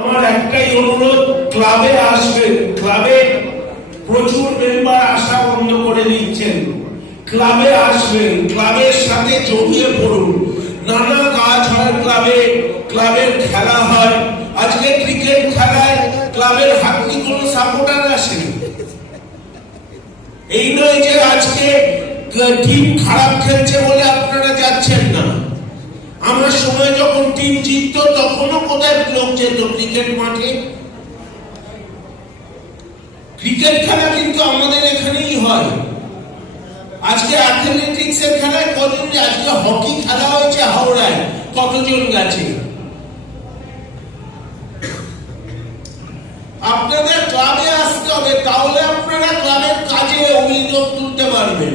আমার একটাই অনুরোধ, ক্লাবে আসবেন। ক্লাবে প্রচুর মেম্বার আসা বন্ধ করে দিচ্ছেন। ক্লাবে আসবেন, ক্লাবের সাথে জড়িয়ে পড়ুন। নানা কাজ হয় ক্লাবে, ক্লাবের খেলা হয়। আজকে ক্রিকেট খেলায় ক্লাবের হাতি কোনো সাপোর্টার আসেন। এই নয় যে আজকে টিম খারাপ খেলছে বলে আপনারা যাচ্ছেন না। আমরা সময় যখন টিম জিততো তখনও লোক যেত ক্রিকেট মাঠে। ক্রিকেট খেলা কিন্তু আমাদের এখানেই হয়। আজকে অ্যাথলেটিক্স এর খেলায় কজন আজকে হকি খেলা হয়েছে হাওড়ায়, কতজন গেছে? আপনাদের ক্লাবে আসতে হবে, তাহলে আপনারা ক্লাবের কাজে অভিযোগ তুলতে পারবেন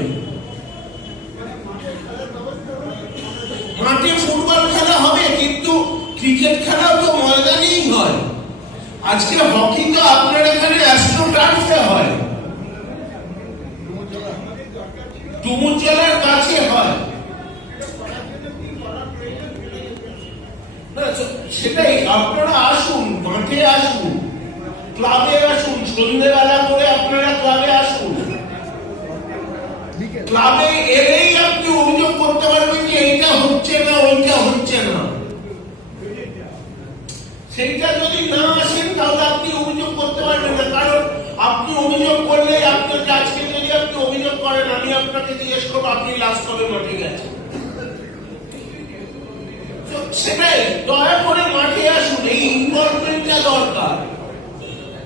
মাঠে ফুটবল খেলা হবে কিন্তু ক্রিকেট খেলাও তো ময়দানেই হয়। আজকে হকি তো আপনার এখানে অ্যাস্ট্রো টার্ফে হয়। ডুমুরজলার কাছে হয়। সেটাই, আপনারা আসুন, মাঠে আসুন, ক্লাবে আসুন সন্ধ্যেবেলা করে আপনারা ক্লাবে আসুন। ক্লাবে এলেই আপনি অভিযোগ করতে পারবেন যে এইটা হচ্ছে না ওইটা হচ্ছে না সেইটা যদি না আসেন, তাহলে আপনি অভিযোগ করতে পারবেন না। কারণ আপনি অভিযোগ করলে আপনার আজকে যদি আপনি অভিযোগ করেন, আমি আপনাকে জিজ্ঞেস করব, আপনি লাস্ট কবে মাঠে গেছেন সেটাই, দয়া করে মাঠে আসুন, এই ইনভলভমেন্টটা দরকার।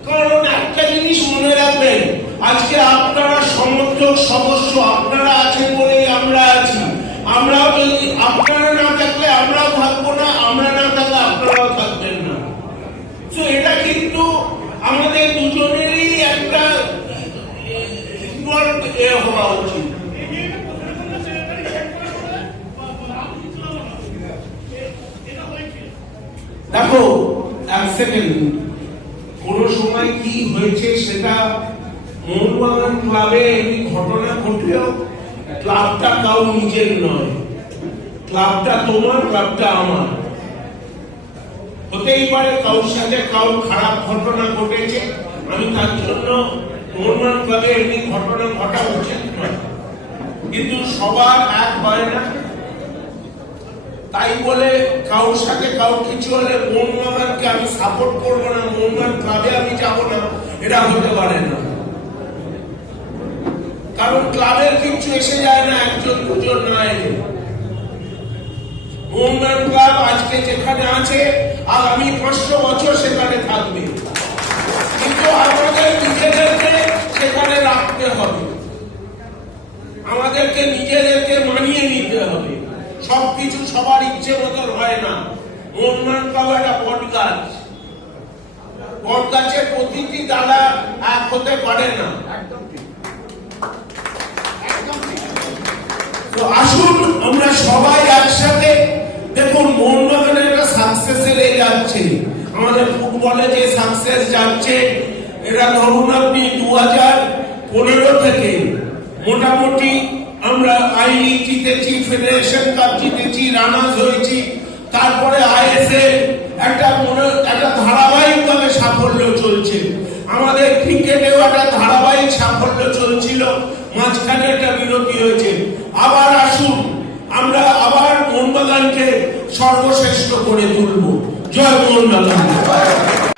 কারণ একটা জিনিস মনে রাখবেন, আজকে আপনারা সমর্থক সদস্য, আপনারা আছেন বলেই আমরা আছি। আমরা আপনারা না থাকলে আমরাও থাকব না আমরা না থাকলে আপনারাও থাকবেন না তো এটা কিন্তু আমাদের দুজনেরই একটা হওয়া উচিত। দেখো এক সেকেন্ড কোন সময় কি হয়েছে সেটা মোহনবাগান ক্লাবে এই ঘটনা ঘটলেও ক্লাবটা কাউ নিজের নয়। ক্লাবটা তোমার ক্লাবটা আমার। হতেই পারে কারোর সাথে কারোর খারাপ ঘটনা ঘটেছে। আমি তার জন্য মোহনবাগান ক্লাবে এমনি ঘটনা ঘটা উচিত কিন্তু সবার এক হয় না। তাই বলে কারোর সাথে কিছু হলে আমি সাপোর্ট করব না ক্লাবে আমি যাব না, এটা হতে পারে না। কারণ ক্লাবের কিছু এসে যায় না, একজন দুজন না এলে ক্লাব আজকে যেখানে আছে আগামী পাঁচশো বছর সেখানে থাকবে। কিন্তু আমাদের নিজেদেরকে সেখানে রাখতে হবে। আমাদেরকে নিজেদেরকে মানিয়ে নিতে হবে। সবকিছু সবার ইচ্ছে মতন হয় না। মোহনবাগান ক্লাব একটা বট গাছ। বট গাছের প্রতিটি দাদা এক হতে পারে না। আসুন আমরা সবাই একসাথে যে সাকসেস যাচ্ছে, এটা ধরুন আপনি দু হাজার পনেরো থেকে। মোটামুটি আমরা আই লিগ জিতেছি ফেডারেশন কাপ জিতেছি রানার্স হয়েছি, তারপরে আইএসএল একটা মনে, একটা ধারাবাহিকভাবে সাফল্য চলছে। আমাদের ক্রিকেটেও একটা ধারাবাহিক সাফল্য চলছিল, মাঝখানে একটা বিরতি হয়েছে। আবার আসুন, আমরা সর্বশ্রেষ্ঠ করে তুলব। জয় মোহনবাগান